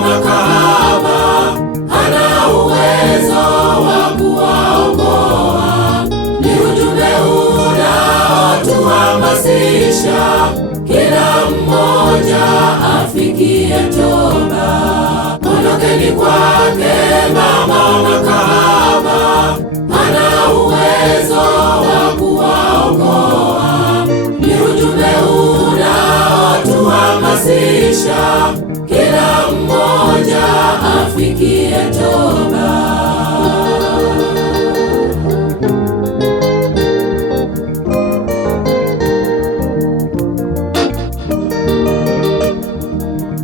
makahaba, hana uwezo wa kuwaokoa. Ni ujumbe unaotuhamasisha kila mmoja afikie toba. Ondokeni kwake mama makahaba, hana uwezo wa kuwaokoa. Ni ujumbe unaotuhamasisha kila mmoja afikie toba.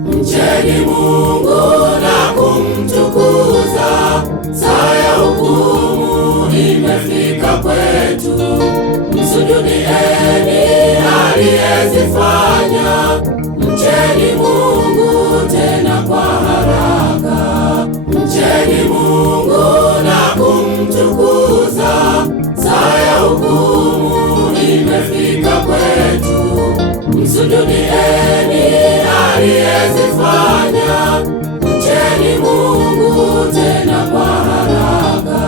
Mcheni Mungu na kumtukuza, saa ya hukumu imefika kwetu. Msujudieni aliyezifanya, mcheni Mungu tena kwa haraka. Mcheni Mungu na kumtukuza, saa ya hukumu imefika kwetu. Msujudieni aliyezifanya, mcheni Mungu tena kwa haraka.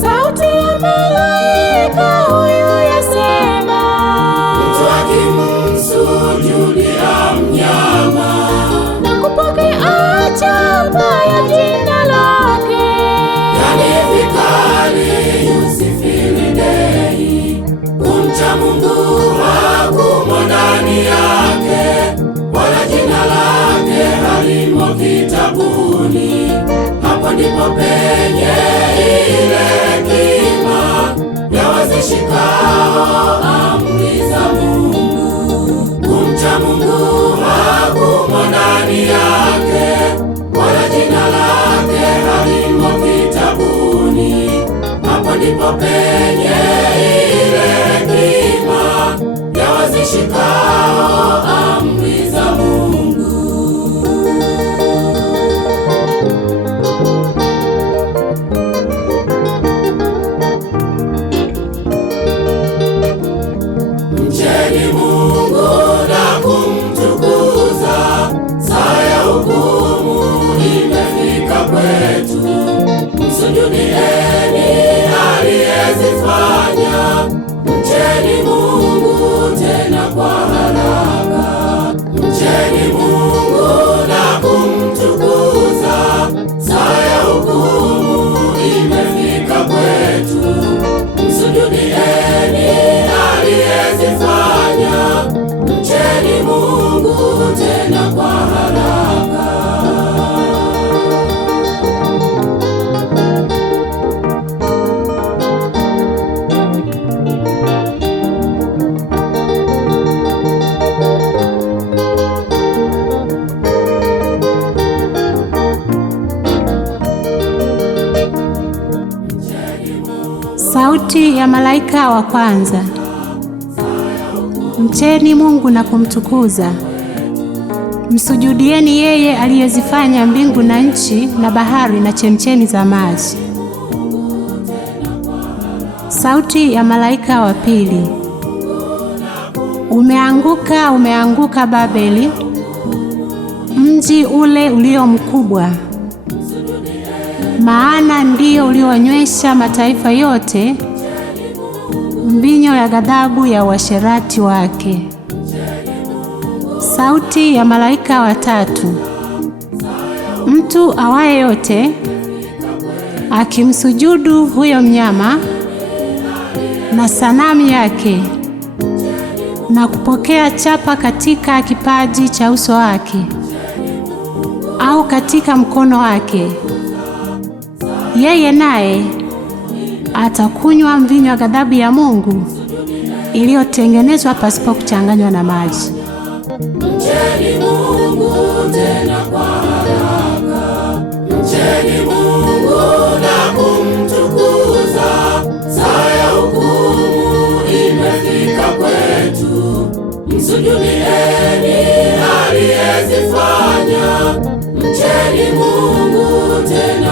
Sauti ya malaika huyu yasema, mtu akimsujudia mnyama na kupokea chapa ya jina lake, yani vikali Yusifilidei, kumcha Mungu hakumo ndani yake, wala jina lake halimo kitabuni. Hapo ndipo penye ile hekima ya wazishikao amri za Mungu. Kumcha Mungu hakumo ndani yake, wala jina lake halimo kitabuni. Hapo ndipo penye ile hekima ya wazishikao amri za Mungu. Mcheni Mungu na kumtukuza, saa ya hukumu imefika kwetu. Msujudieni aliyezifanya, mcheni Mungu tena kwa haraka. Mcheni Mungu na kumtukuza, saa ya hukumu imefika kwetu. Msujudieni aliyezifanya, mcheni Mungu tena kwa haraka. Sauti ya malaika wa kwanza. Mcheni Mungu na kumtukuza, msujudieni yeye aliyezifanya mbingu na nchi na bahari na chemchemi za maji. Sauti ya malaika wa pili. Umeanguka, umeanguka Babeli, mji ule ulio mkubwa, maana ndio ulionywesha mataifa yote mvinyo ya ghadhabu ya uasherati wake. Sauti ya malaika wa tatu. Mtu awaye yote akimsujudu huyo mnyama na sanamu yake na kupokea chapa katika kipaji cha uso wake au katika mkono wake, yeye naye atakunywa mvinyo wa ghadhabu ya Mungu iliyotengenezwa pasipo kuchanganywa na maji. Mcheni Mungu tena kwa haraka, mcheni Mungu na kumtukuza, saa ya hukumu imefika kwetu. Msujudieni aliyezifanya, mcheni Mungu tena